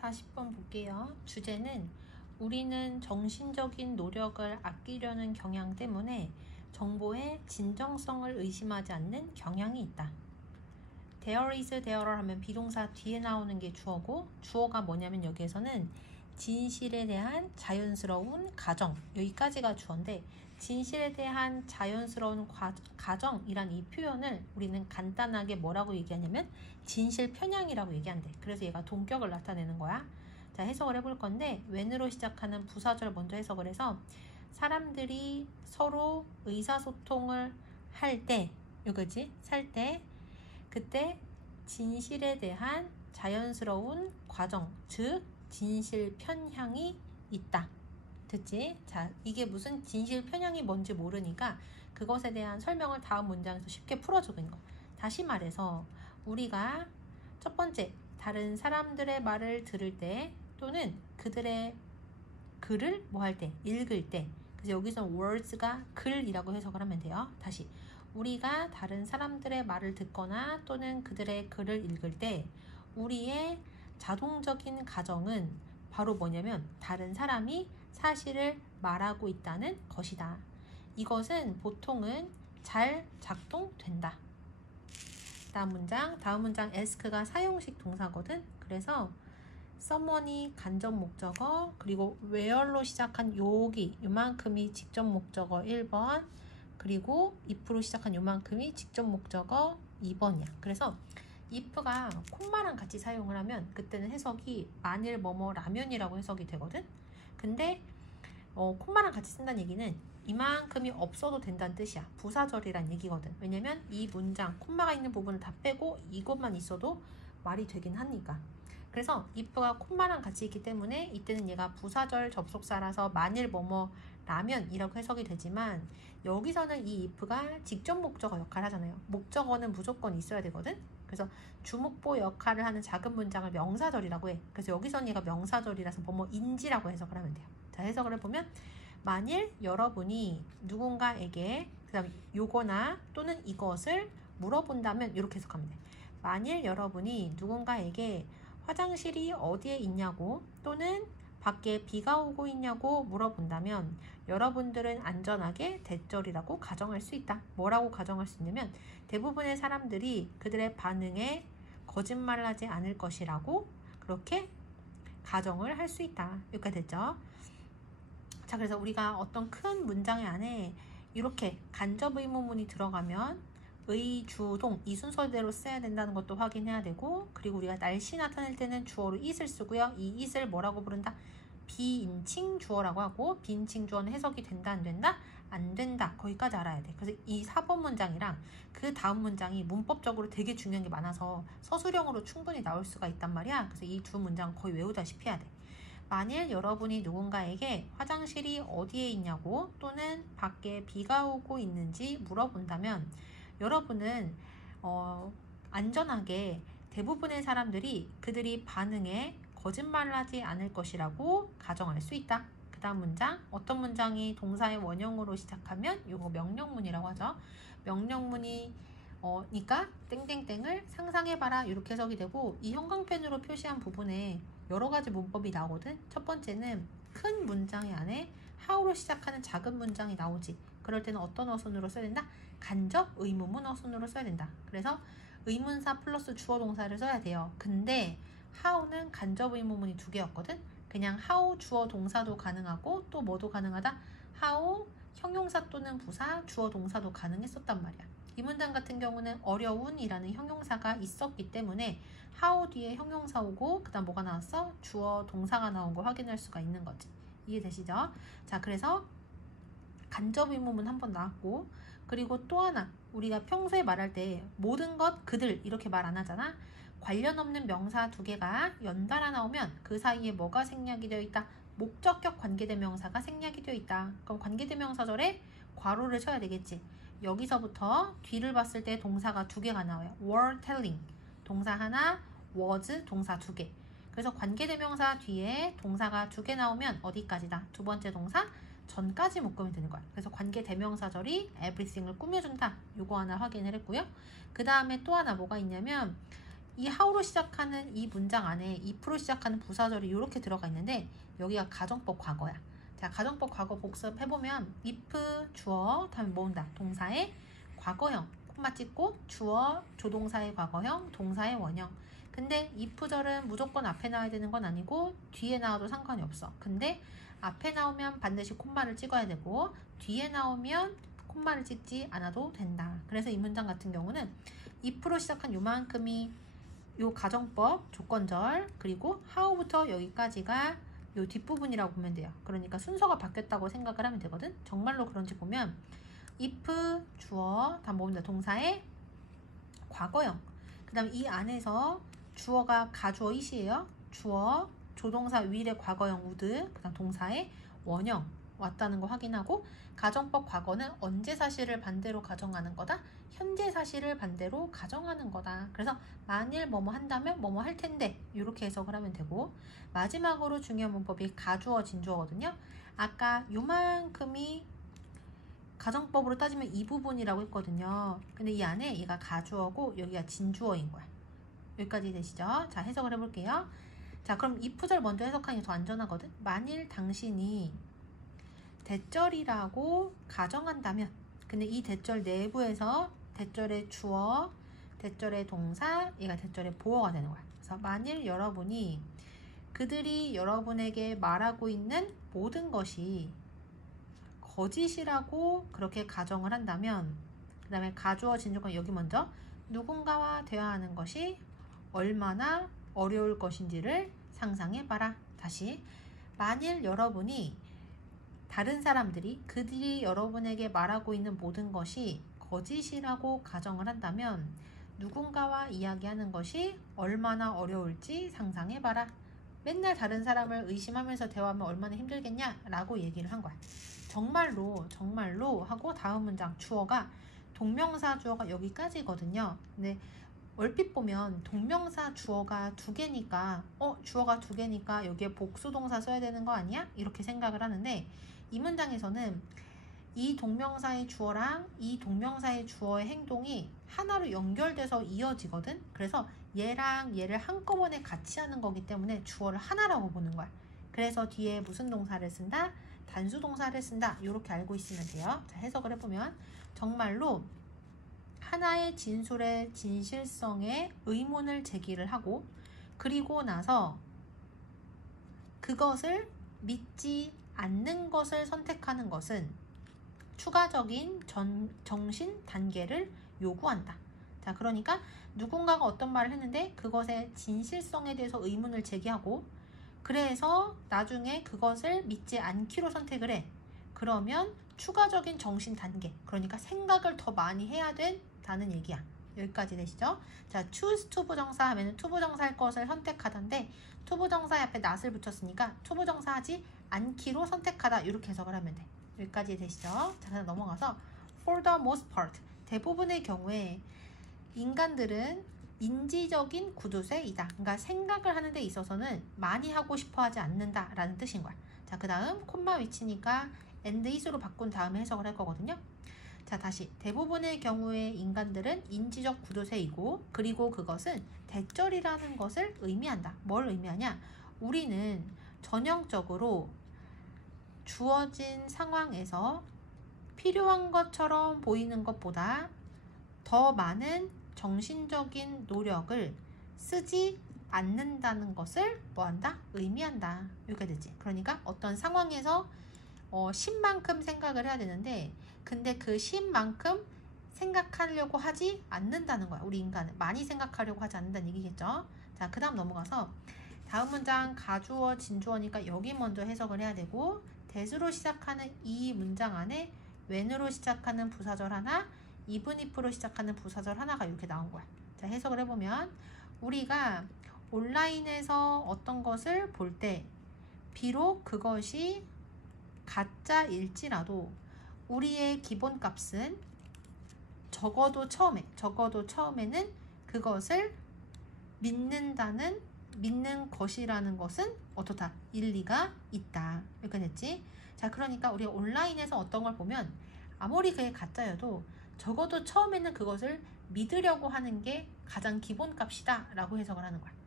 40번 볼게요. 주제는 우리는 정신적인 노력을 아끼려는 경향 때문에 정보의 진정성을 의심하지 않는 경향이 있다. There is, there를 하면 비동사 뒤에 나오는 게 주어고, 주어가 뭐냐면 여기에서는 진실에 대한 자연스러운 가정, 여기까지가 주어인데 진실에 대한 자연스러운 가정이란 이 표현을 우리는 간단하게 뭐라고 얘기하냐면 진실 편향이라고 얘기한대. 그래서 얘가 동격을 나타내는 거야. 자, 해석을 해볼 건데 when으로 시작하는 부사절 먼저 해석을 해서 사람들이 서로 의사소통을 할 때, 이거지? 살 때 그때 진실에 대한 자연스러운 과정, 즉 진실 편향이 있다. 됐지? 자, 이게 무슨 진실 편향이 뭔지 모르니까 그것에 대한 설명을 다음 문장에서 쉽게 풀어주는 거. 다시 말해서 우리가 첫 번째, 다른 사람들의 말을 들을 때 또는 그들의 글을 뭐 할 때, 읽을 때, 그래서 여기서 words가 글이라고 해석을 하면 돼요. 다시, 우리가 다른 사람들의 말을 듣거나 또는 그들의 글을 읽을 때 우리의 자동적인 가정은 바로 뭐냐면 다른 사람이 사실을 말하고 있다는 것이다. 이것은 보통은 잘 작동된다. 다음 문장 ask가 사용식 동사거든. 그래서 someone이 간접 목적어, 그리고 where로 시작한 요만큼이 직접 목적어 1번, 그리고 if로 시작한 요만큼이 직접 목적어 2번이야. 그래서 if가 콤마랑 같이 사용을 하면 그때는 해석이 만일 뭐뭐라면이라고 해석이 되거든. 근데 콤마랑 같이 쓴다는 얘기는 이만큼이 없어도 된다는 뜻이야. 부사절이란 얘기거든. 왜냐면 이 문장 콤마가 있는 부분을 다 빼고 이것만 있어도 말이 되긴 하니까. 그래서 if가 콤마랑 같이 있기 때문에 이때는 얘가 부사절 접속사라서 만일 뭐뭐라면이라고 해석이 되지만 여기서는 이 if가 직접 목적어 역할을 하잖아요. 목적어는 무조건 있어야 되거든. 그래서 주목보 역할을 하는 작은 문장을 명사절이라고 해. 그래서 여기서는 얘가 명사절이라서 뭐뭐인지라고 해석을 하면 돼요. 자, 해석을 해보면 만일 여러분이 누군가에게 그다음 요거나 또는 이것을 물어본다면 이렇게 해석하면 돼. 만일 여러분이 누군가에게 화장실이 어디에 있냐고 또는 밖에 비가 오고 있냐고 물어본다면 여러분들은 안전하게 대절이라고 가정할 수 있다. 뭐라고 가정할 수 있냐면 대부분의 사람들이 그들의 반응에 거짓말을 하지 않을 것이라고 그렇게 가정을 할 수 있다. 여기까지 됐죠? 자, 그래서 우리가 어떤 큰 문장 안에 이렇게 간접 의문문이 들어가면 의, 주, 동 이 순서대로 써야 된다는 것도 확인해야 되고, 그리고 우리가 날씨 나타낼 때는 주어로 it을 쓰고요. 이 it을 뭐라고 부른다? 비인칭 주어라고 하고, 비인칭 주어는 해석이 된다 안 된다? 안 된다. 거기까지 알아야 돼. 그래서 이 4번 문장이랑 그 다음 문장이 문법적으로 되게 중요한 게 많아서 서술형으로 충분히 나올 수가 있단 말이야. 그래서 이 두 문장 거의 외우다시피 해야 돼. 만일 여러분이 누군가에게 화장실이 어디에 있냐고 또는 밖에 비가 오고 있는지 물어본다면 여러분은 안전하게 대부분의 사람들이 그들이 반응에 거짓말을 하지 않을 것이라고 가정할 수 있다. 그 다음 문장, 어떤 문장이 동사의 원형으로 시작하면 이거 명령문이라고 하죠. 명령문이 니까 땡땡땡을 상상해봐라 이렇게 해석이 되고, 이 형광펜으로 표시한 부분에 여러 가지 문법이 나오거든. 첫 번째는 큰 문장의 안에 how로 시작하는 작은 문장이 나오지. 그럴 때는 어떤 어순으로 써야 된다? 간접 의문문 어순으로 써야 된다. 그래서 의문사 플러스 주어 동사를 써야 돼요. 근데 how는 간접 의문문이 2개였거든. 그냥 how 주어 동사도 가능하고 또 뭐도 가능하다? how 형용사 또는 부사 주어 동사도 가능했었단 말이야. 이 문장 같은 경우는 어려운이라는 형용사가 있었기 때문에 how 뒤에 형용사 오고 그 다음 뭐가 나왔어? 주어 동사가 나온 걸 확인할 수가 있는 거지. 이해되시죠? 자, 그래서 간접 의문문 한번 나왔고, 그리고 또 하나 우리가 평소에 말할 때 모든 것 그들 이렇게 말 안 하잖아. 관련 없는 명사 2개가 연달아 나오면 그 사이에 뭐가 생략이 되어 있다? 목적격 관계대명사가 생략이 되어 있다. 그럼 관계대명사절에 괄호를 쳐야 되겠지. 여기서부터 뒤를 봤을 때 동사가 2개가 나와요. were telling 동사 하나, was 동사 2개. 그래서 관계대명사 뒤에 동사가 2개 나오면 어디까지다? 두 번째 동사 전까지 묶으면 되는 거야. 그래서 관계대명사절이 everything을 꾸며준다. 요거 하나 확인을 했고요. 그 다음에 또 하나 뭐가 있냐면 이 how로 시작하는 이 문장 안에 if로 시작하는 부사절이 이렇게 들어가 있는데 여기가 가정법 과거야. 자, 가정법 과거 복습해보면 if 주어 다음에 뭐 온다? 동사의 과거형 콤마 찍고 주어 조동사의 과거형 동사의 원형. 근데 if절은 무조건 앞에 나와야 되는 건 아니고 뒤에 나와도 상관이 없어. 근데 앞에 나오면 반드시 콤마를 찍어야 되고 뒤에 나오면 콤마를 찍지 않아도 된다. 그래서 이 문장 같은 경우는 if로 시작한 요만큼이 요 가정법 조건절 그리고 how부터 여기까지가 요 뒷부분이라고 보면 돼요. 그러니까 순서가 바뀌었다고 생각을 하면 되거든. 정말로 그런지 보면 if 주어 다음 뭡니다. 동사의 과거형. 그 다음 이 안에서 주어가 가주어 it이에요. 주어 조동사 위의 과거형 would 그 다음 동사의 원형 왔다는 거 확인하고 가정법 과거는 언제 사실을 반대로 가정하는 거다. 현재 사실을 반대로 가정하는 거다. 그래서 만일 뭐뭐 한다면 뭐뭐 할 텐데 이렇게 해석을 하면 되고 마지막으로 중요한 문법이 가주어 진주어거든요. 아까 요만큼이 가정법으로 따지면 이 부분이라고 했거든요. 근데 이 안에 얘가 가주어고 여기가 진주어인 거야. 여기까지 되시죠? 자, 해석을 해볼게요. 자, 그럼 if절 먼저 해석하는 게 더 안전하거든. 만일 당신이 대절이라고 가정한다면 근데 이 대절 내부에서 대절의 주어, 대절의 동사, 얘가 대절의 보어가 되는 거야. 그래서 만일 여러분이 그들이 여러분에게 말하고 있는 모든 것이 거짓이라고 그렇게 가정을 한다면 그 다음에 가주어 진주어가 여기 먼저 누군가와 대화하는 것이 얼마나 어려울 것인지를 상상해봐라. 다시 만일 여러분이 다른 사람들이 그들이 여러분에게 말하고 있는 모든 것이 거짓이라고 가정을 한다면 누군가와 이야기하는 것이 얼마나 어려울지 상상해봐라. 맨날 다른 사람을 의심하면서 대화하면 얼마나 힘들겠냐 라고 얘기를 한 거야. 정말로 하고 다음 문장 주어가 동명사 주어가 여기까지거든요. 근데 얼핏 보면 동명사 주어가 두 개니까 주어가 두 개니까 여기에 복수동사 써야 되는 거 아니야? 이렇게 생각을 하는데 이 문장에서는 이 동명사의 주어랑 이 동명사의 주어의 행동이 하나로 연결돼서 이어지거든. 그래서 얘랑 얘를 한꺼번에 같이 하는 거기 때문에 주어를 하나라고 보는 거야. 그래서 뒤에 무슨 동사를 쓴다? 단수 동사를 쓴다. 이렇게 알고 있으면 돼요. 자, 해석을 해보면 정말로 하나의 진술의 진실성에 의문을 제기를 하고 그리고 나서 그것을 믿지 않는 것을 선택하는 것은 추가적인 정신 단계를 요구한다. 자, 그러니까 누군가가 어떤 말을 했는데 그것의 진실성에 대해서 의문을 제기하고 그래서 나중에 그것을 믿지 않기로 선택을 해. 그러면 추가적인 정신 단계, 그러니까 생각을 더 많이 해야 된다는 얘기야. 여기까지 되시죠? 자, choose to 부정사 하면 to 부정사 할 것을 선택하던데 to 부정사 앞에 not을 붙였으니까 to 부정사 하지 않기로 선택하다 이렇게 해석을 하면 돼. 여기까지 되시죠? 자, 그럼 넘어가서 for the most part 대부분의 경우에 인간들은 인지적인 구두쇠이다. 그러니까 생각을 하는 데 있어서는 많이 하고 싶어 하지 않는다 라는 뜻인 거야. 자, 그 다음 콤마 위치니까 and is로 바꾼 다음에 해석을 할 거거든요. 자, 다시 대부분의 경우에 인간들은 인지적 구두쇠이고 그리고 그것은 대절이라는 것을 의미한다. 뭘 의미하냐? 우리는 전형적으로 주어진 상황에서 필요한 것처럼 보이는 것보다 더 많은 정신적인 노력을 쓰지 않는다는 것을 뭐한다? 의미한다. 이렇게 되지. 그러니까 어떤 상황에서 10만큼 생각을 해야 되는데 근데 그 10만큼 생각하려고 하지 않는다는 거야. 우리 인간은 많이 생각하려고 하지 않는다는 얘기겠죠. 자, 그 다음 넘어가서 다음 문장 가주어 진주어니까 여기 먼저 해석을 해야 되고 that으로 시작하는 이 문장 안에 when으로 시작하는 부사절 하나 even if로 시작하는 부사절 하나가 이렇게 나온 거야. 자, 해석을 해보면 우리가 온라인에서 어떤 것을 볼 때 비록 그것이 가짜일지라도 우리의 기본값은 적어도 처음에는 그것을 믿는 것이라는 것은 어떻다? 일리가 있다. 이렇게 됐지? 자, 그러니까 우리가 온라인에서 어떤 걸 보면 아무리 그게 가짜여도 적어도 처음에는 그것을 믿으려고 하는 게 가장 기본 값이다 라고 해석을 하는 거야.